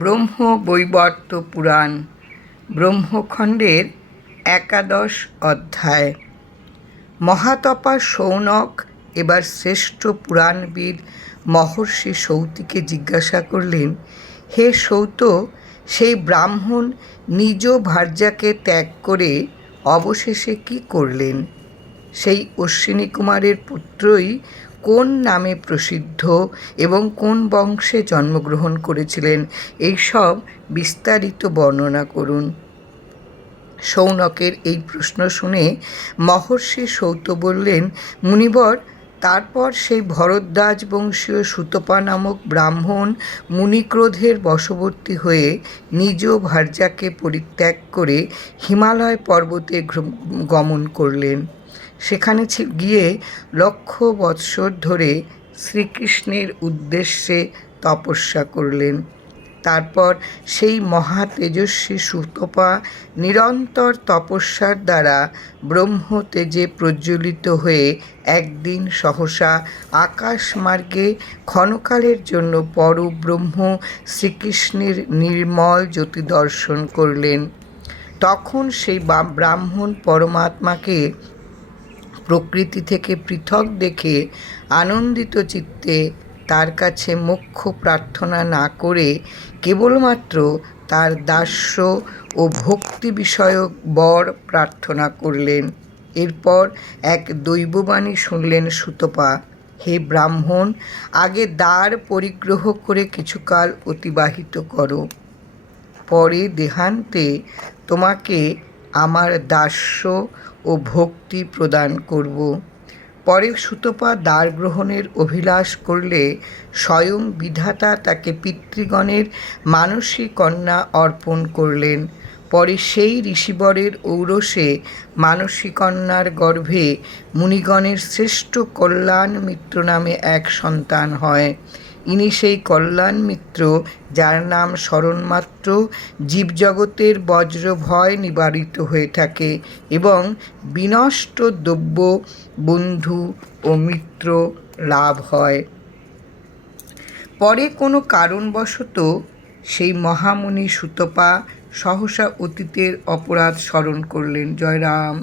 ব্রহ্মবৈবর্ত পুরাণ ব্রহ্মখণ্ডের ১১ অধ্যায়। মহাতপা শৌনক এবার শ্রেষ্ঠ পুরাণবিদ মহর্ষি সৌতিকে জিজ্ঞাসা করলেন, হে সৌত, সেই ব্রাহ্মণ নিজ ভার্যাকে ত্যাগ করে অবশেষে কি করলেন? সেই অশ্বিনী কুমারের পুত্রই কোন নামে প্রসিদ্ধ এবং কোন বংশে জন্মগ্রহণ করেছিলেন, এইসব বিস্তারিত বর্ণনা করুন। শৌনকের এই প্রশ্ন শুনে মহর্ষি সৌত বললেন, মুনিবর, তারপর সেই ভরদ্বাজ বংশীয় সুতপা নামক ব্রাহ্মণ মুনিক্রোধের বশবর্তী হয়ে নিজ ভার্যাকে পরিত্যাগ করে হিমালয় পর্বতে গমন করলেন। সেখানে গিয়ে লক্ষ বৎসর ধরে শ্রীকৃষ্ণের উদ্দেশ্যে তপস্যা করলেন। তারপর সেই মহা তেজস্বী সুতপা নিরন্তর তপস্যার দ্বারা ব্রহ্মতেজে প্রজ্বলিত হয়ে একদিন সহসা আকাশমার্গে ক্ষণকালের জন্য পরব্রহ্ম শ্রীকৃষ্ণের নির্মল জ্যোতি দর্শন করলেন। তখন সেই ব্রাহ্মণ পরমাত্মাকে প্রকৃতি থেকে পৃথক দেখে আনন্দিত চিত্তে তার কাছে মোক্ষ প্রার্থনা না করে কেবলমাত্র তার দাস্য ও ভক্তি বিষয়ক বর প্রার্থনা করলেন। এরপর এক দৈববাণী শুনলেন সুতপা, হে ব্রাহ্মণ, আগে দ্বার পরিগ্রহ করে কিছুকাল অতিবাহিত করো, পরে দেহান্তে তোমাকে আমার দাস্য ও ভক্তি প্রদান করব। পরে সুতপা দ্বার গ্রহণের অভিলাষ করলে স্বয়ং বিধাতা তাকে পিতৃগণের মানসী কন্যা অর্পণ করলেন। পরে সেই ঋষিবরের ঔরসে মানসী কন্যার গর্ভে মুনিগণের শ্রেষ্ঠ কল্যাণ মিত্র নামে এক সন্তান হয়। ইনি সেই কল্যাণ মিত্র, যার নাম স্মরণমাত্র জীবজগতের বজ্র ভয় নিবারিত হয়ে থাকে এবং বিনষ্ট দ্রব্য বন্ধু ও মিত্র লাভ হয়। পরে কোনো কারণবশত সেই মহামুনি সুতপা সহসা অতীতের অপরাধ স্মরণ করলেন। জয় রাম।